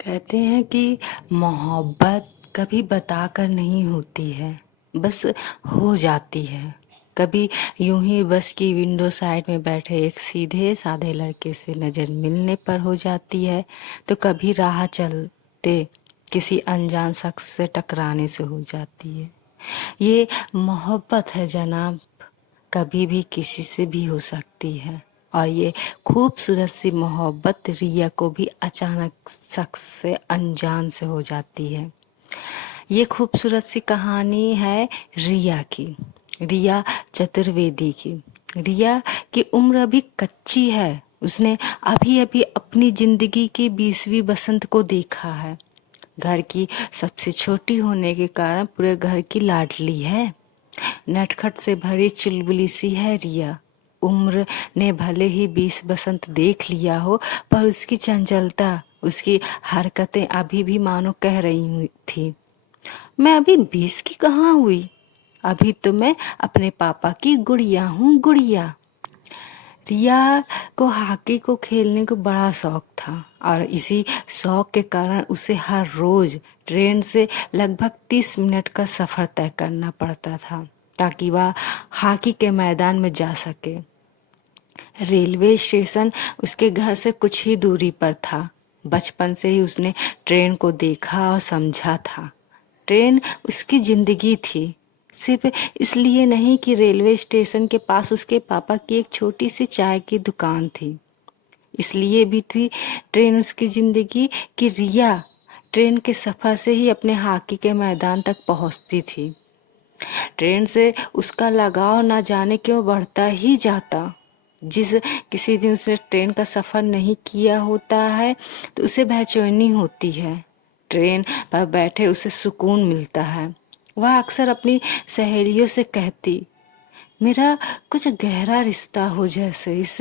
कहते हैं कि मोहब्बत कभी बताकर नहीं होती है, बस हो जाती है। कभी यूं ही बस की विंडो साइड में बैठे एक सीधे साधे लड़के से नज़र मिलने पर हो जाती है, तो कभी राह चलते किसी अनजान शख्स से टकराने से हो जाती है। ये मोहब्बत है जनाब, कभी भी किसी से भी हो सकती है। और ये खूबसूरत सी मोहब्बत रिया को भी अचानक शख्स से अनजान से हो जाती है। ये खूबसूरत सी कहानी है रिया की, रिया चतुर्वेदी की। रिया की उम्र अभी कच्ची है। उसने अभी अभी अपनी जिंदगी की 20वीं बसंत को देखा है। घर की सबसे छोटी होने के कारण पूरे घर की लाडली है। नटखट से भरी चुलबुली सी है रिया। उम्र ने भले ही 20 बसंत देख लिया हो, पर उसकी चंचलता, उसकी हरकतें अभी भी मानो कह रही थी, मैं अभी 20 की कहाँ हुई, अभी तो मैं अपने पापा की गुड़िया हूँ, गुड़िया। रिया को हॉकी को खेलने को बड़ा शौक था और इसी शौक के कारण उसे हर रोज ट्रेन से लगभग 30 मिनट का सफ़र तय करना पड़ता था ताकि वह हॉकी के मैदान में जा सके। रेलवे स्टेशन उसके घर से कुछ ही दूरी पर था। बचपन से ही उसने ट्रेन को देखा और समझा था। ट्रेन उसकी जिंदगी थी, सिर्फ इसलिए नहीं कि रेलवे स्टेशन के पास उसके पापा की एक छोटी सी चाय की दुकान थी। इसलिए भी थी ट्रेन उसकी जिंदगी कि रिया ट्रेन के सफ़र से ही अपने हॉकी के मैदान तक पहुंचती थी। ट्रेन से उसका लगाव ना जाने क्यों बढ़ता ही जाता। जिस किसी दिन उसने ट्रेन का सफ़र नहीं किया होता है तो उसे बेचैनी होती है। ट्रेन पर बैठे उसे सुकून मिलता है। वह अक्सर अपनी सहेलियों से कहती, मेरा कुछ गहरा रिश्ता हो जैसे इस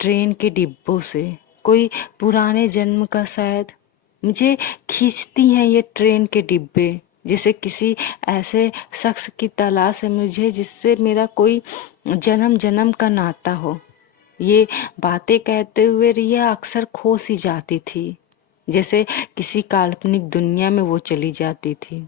ट्रेन के डिब्बों से, कोई पुराने जन्म का शायद। मुझे खींचती हैं ये ट्रेन के डिब्बे, जैसे किसी ऐसे शख्स की तलाश है मुझे जिससे मेरा कोई जन्म जन्म का नाता हो। ये बातें कहते हुए रिया अक्सर खो सी जाती थी, जैसे किसी काल्पनिक दुनिया में वो चली जाती थी।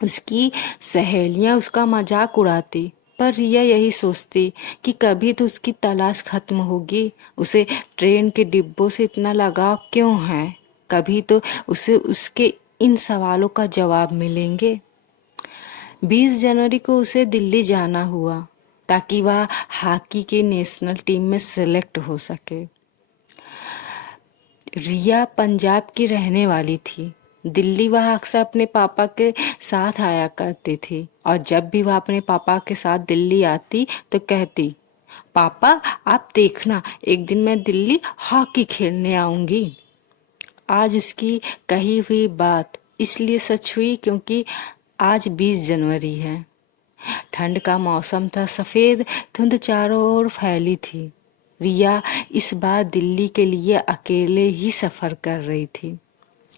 उसकी सहेलियां उसका मजाक उड़ाती, पर रिया यही सोचती कि कभी तो उसकी तलाश खत्म होगी। उसे ट्रेन के डिब्बों से इतना लगाव क्यों है, कभी तो उसे उसके इन सवालों का जवाब मिलेंगे। 20 जनवरी को उसे दिल्ली जाना हुआ ताकि वह हॉकी के नेशनल टीम में सिलेक्ट हो सके। रिया पंजाब की रहने वाली थी। दिल्ली वह अक्सर अपने पापा के साथ आया करती थी और जब भी वह अपने पापा के साथ दिल्ली आती तो कहती, पापा आप देखना एक दिन मैं दिल्ली हॉकी खेलने आऊंगी। आज उसकी कही हुई बात इसलिए सच हुई क्योंकि आज 20 जनवरी है। ठंड का मौसम था, सफेद धुंध चारों ओर फैली थी। रिया इस बार दिल्ली के लिए अकेले ही सफर कर रही थी।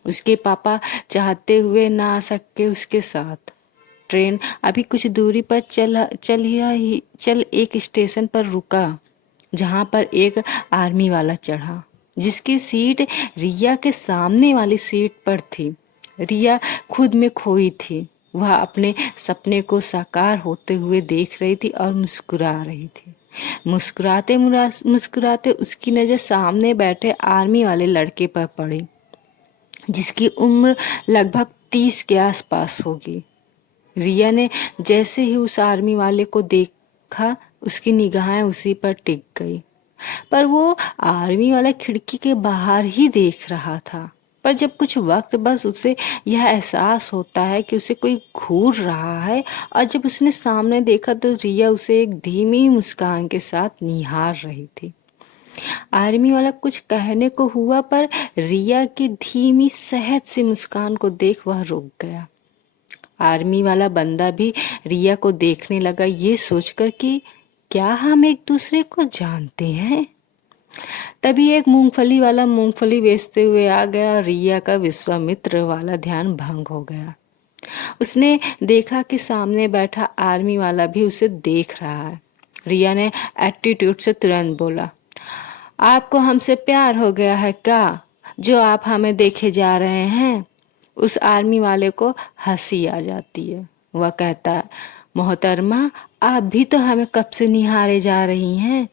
उसके पापा चाहते हुए ना आ सके उसके साथ। ट्रेन अभी कुछ दूरी पर चल एक स्टेशन पर रुका, जहां पर एक आर्मी वाला चढ़ा, जिसकी सीट रिया के सामने वाली सीट पर थी। रिया खुद में खोई थी। वह अपने सपने को साकार होते हुए देख रही थी और मुस्कुरा रही थी। मुस्कुराते मुस्कुराते उसकी नज़र सामने बैठे आर्मी वाले लड़के पर पड़ी, जिसकी उम्र लगभग 30 के आसपास होगी। रिया ने जैसे ही उस आर्मी वाले को देखा, उसकी निगाहें उसी पर टिक गई। पर वो आर्मी वाला खिड़की के बाहर ही देख रहा था। पर जब कुछ वक्त बस उसे यह एहसास होता है कि उसे कोई घूर रहा है, और जब उसने सामने देखा तो रिया उसे एक धीमी मुस्कान के साथ निहार रही थी। आर्मी वाला कुछ कहने को हुआ, पर रिया की धीमी सहज सी मुस्कान को देख वह रुक गया। आर्मी वाला बंदा भी रिया को देखने लगा, ये सोचकर कि क्या हम एक दूसरे को जानते हैं। तभी एक मूंगफली वाला मूंगफली बेचते हुए आ गया और रिया का विश्वामित्र वाला ध्यान भंग हो गया। उसने देखा कि सामने बैठा आर्मी वाला भी उसे देख रहा है। रिया ने एटीट्यूड से तुरंत बोला, आपको हमसे प्यार हो गया है क्या? जो आप हमें देखे जा रहे हैं। उस आर्मी वाले को हंसी आ जाती है। वह कहता है, मोहतरमा, आप भी तो हमें कब से निहारे जा रही हैं,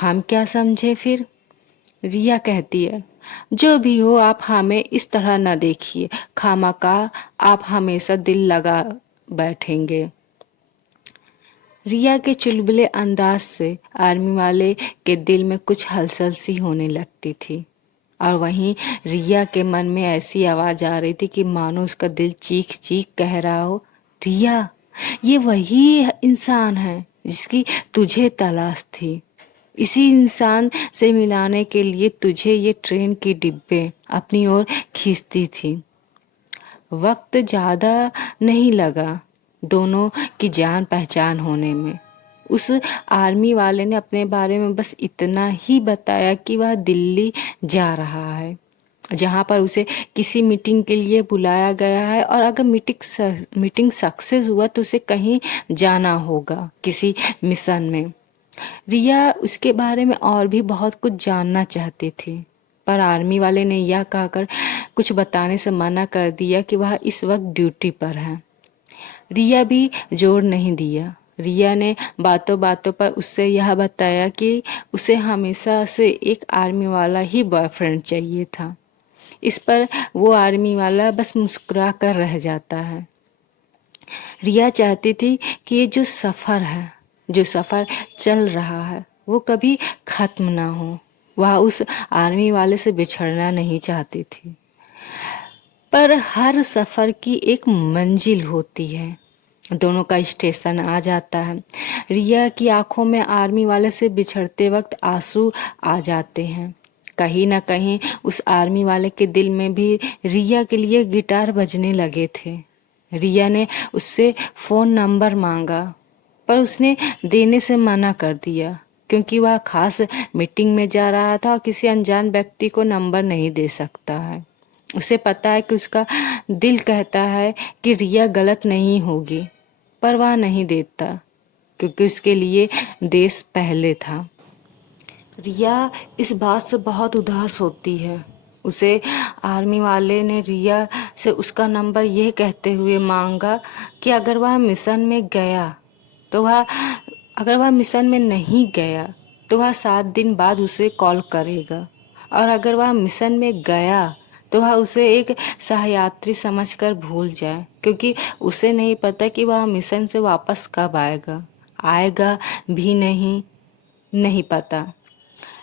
हम क्या समझे फिर। रिया कहती है, जो भी हो आप हमें इस तरह न देखिए, खामखा आप हमेशा दिल लगा बैठेंगे। रिया के चुलबुले अंदाज से आर्मी वाले के दिल में कुछ हलचल सी होने लगती थी। और वहीं रिया के मन में ऐसी आवाज आ रही थी कि मानो उसका दिल चीख चीख कह रहा हो, रिया, ये वही इंसान है जिसकी तुझे तलाश थी। इसी इंसान से मिलाने के लिए तुझे ये ट्रेन की डिब्बे अपनी ओर खींचती थी। वक्त ज़्यादा नहीं लगा दोनों की जान पहचान होने में। उस आर्मी वाले ने अपने बारे में बस इतना ही बताया कि वह दिल्ली जा रहा है, जहाँ पर उसे किसी मीटिंग के लिए बुलाया गया है, और अगर मीटिंग सक्सेस हुआ तो उसे कहीं जाना होगा किसी मिशन में। रिया उसके बारे में और भी बहुत कुछ जानना चाहती थी, पर आर्मी वाले ने यह कहकर कुछ बताने से मना कर दिया कि वह इस वक्त ड्यूटी पर है। रिया भी जोर नहीं दिया। रिया ने बातों बातों पर उससे यह बताया कि उसे हमेशा से एक आर्मी वाला ही बॉयफ्रेंड चाहिए था। इस पर वो आर्मी वाला बस मुस्कुरा कर रह जाता है। रिया चाहती थी कि ये जो सफ़र चल रहा है वो कभी ख़त्म ना हो। वह उस आर्मी वाले से बिछड़ना नहीं चाहती थी। पर हर सफ़र की एक मंजिल होती है। दोनों का स्टेशन आ जाता है। रिया की आंखों में आर्मी वाले से बिछड़ते वक्त आंसू आ जाते हैं। कहीं ना कहीं उस आर्मी वाले के दिल में भी रिया के लिए गिटार बजने लगे थे। रिया ने उससे फ़ोन नंबर मांगा, पर उसने देने से मना कर दिया, क्योंकि वह खास मीटिंग में जा रहा था और किसी अनजान व्यक्ति को नंबर नहीं दे सकता है। उसे पता है कि उसका दिल कहता है कि रिया गलत नहीं होगी, पर वह नहीं देता, क्योंकि उसके लिए देश पहले था। रिया इस बात से बहुत उदास होती है। उसे आर्मी वाले ने रिया से उसका नंबर यह कहते हुए मांगा कि अगर वह मिशन में नहीं गया तो वह 7 दिन बाद उसे कॉल करेगा, और अगर वह मिशन में गया तो वह उसे एक सहयात्री समझकर भूल जाए, क्योंकि उसे नहीं पता कि वह मिशन से वापस कब आएगा भी नहीं पता।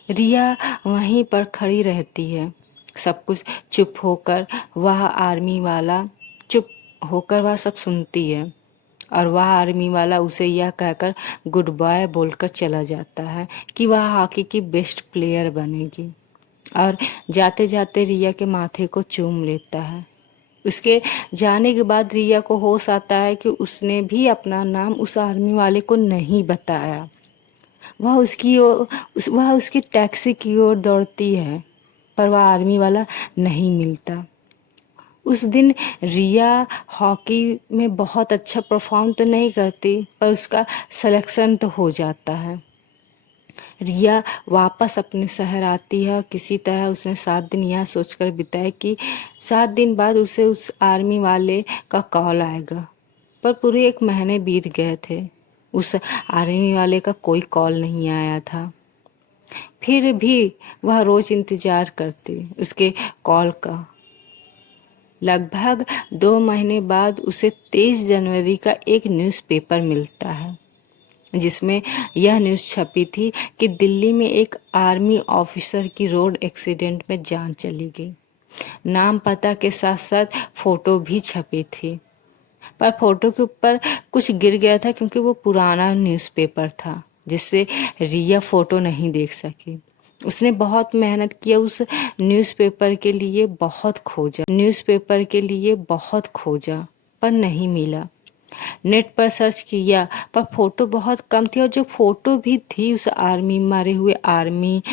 रिया वहीं पर खड़ी रहती है, सब कुछ चुप होकर वह सब सुनती है, और वह आर्मी वाला उसे यह कहकर गुड बाय बोलकर चला जाता है कि वह हॉकी की बेस्ट प्लेयर बनेगी, और जाते जाते रिया के माथे को चूम लेता है। उसके जाने के बाद रिया को होश आता है कि उसने भी अपना नाम उस आर्मी वाले को नहीं बताया। वह उसकी टैक्सी की ओर दौड़ती है, पर वह आर्मी वाला नहीं मिलता। उस दिन रिया हॉकी में बहुत अच्छा परफॉर्म तो नहीं करती, पर उसका सिलेक्शन तो हो जाता है। रिया वापस अपने शहर आती है, और किसी तरह उसने 7 दिन यह सोचकर बिताए कि 7 दिन बाद उसे उस आर्मी वाले का कॉल आएगा। पर पूरे 1 महीने बीत गए थे, उस आर्मी वाले का कोई कॉल नहीं आया था। फिर भी वह रोज इंतजार करती उसके कॉल का। लगभग 2 महीने बाद उसे 23 जनवरी का एक न्यूज़पेपर मिलता है, जिसमें यह न्यूज़ छपी थी कि दिल्ली में एक आर्मी ऑफिसर की रोड एक्सीडेंट में जान चली गई। नाम पता के साथ साथ फोटो भी छपी थी, पर फोटो के ऊपर कुछ गिर गया था, क्योंकि वो पुराना न्यूज़पेपर था, जिससे रिया फोटो नहीं देख सकी। उसने बहुत मेहनत किया, उस न्यूज़पेपर के लिए बहुत खोजा, पर नहीं मिला। नेट पर सर्च किया, पर फोटो बहुत कम थी, और जो फोटो भी थी उस मारे हुए आर्मी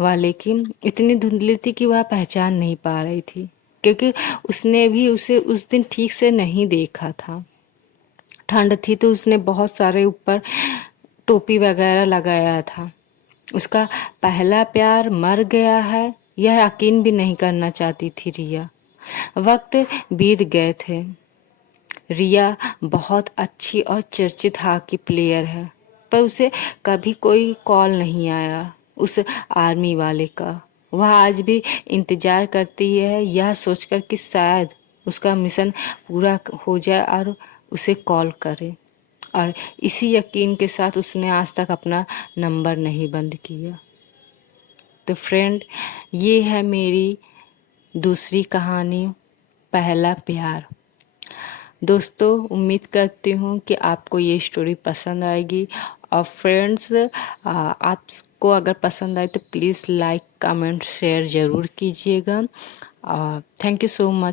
वाले की इतनी धुंधली थी कि वह पहचान नहीं पा रही थी, क्योंकि उसने भी उसे उस दिन ठीक से नहीं देखा था। ठंड थी तो उसने बहुत सारे ऊपर टोपी वगैरह लगाया था। उसका पहला प्यार मर गया है, यह यकीन भी नहीं करना चाहती थी रिया। वक्त बीत गए थे। रिया बहुत अच्छी और चर्चित हॉकी प्लेयर है, पर उसे कभी कोई कॉल नहीं आया उस आर्मी वाले का। वह आज भी इंतजार करती है, यह सोचकर कि शायद उसका मिशन पूरा हो जाए और उसे कॉल करे। और इसी यकीन के साथ उसने आज तक अपना नंबर नहीं बंद किया। तो फ्रेंड, ये है मेरी दूसरी कहानी, पहला प्यार। दोस्तों, उम्मीद करती हूँ कि आपको ये स्टोरी पसंद आएगी। और फ्रेंड्स, आपको अगर पसंद आए तो प्लीज़ लाइक कमेंट शेयर ज़रूर कीजिएगा। Thank you so much.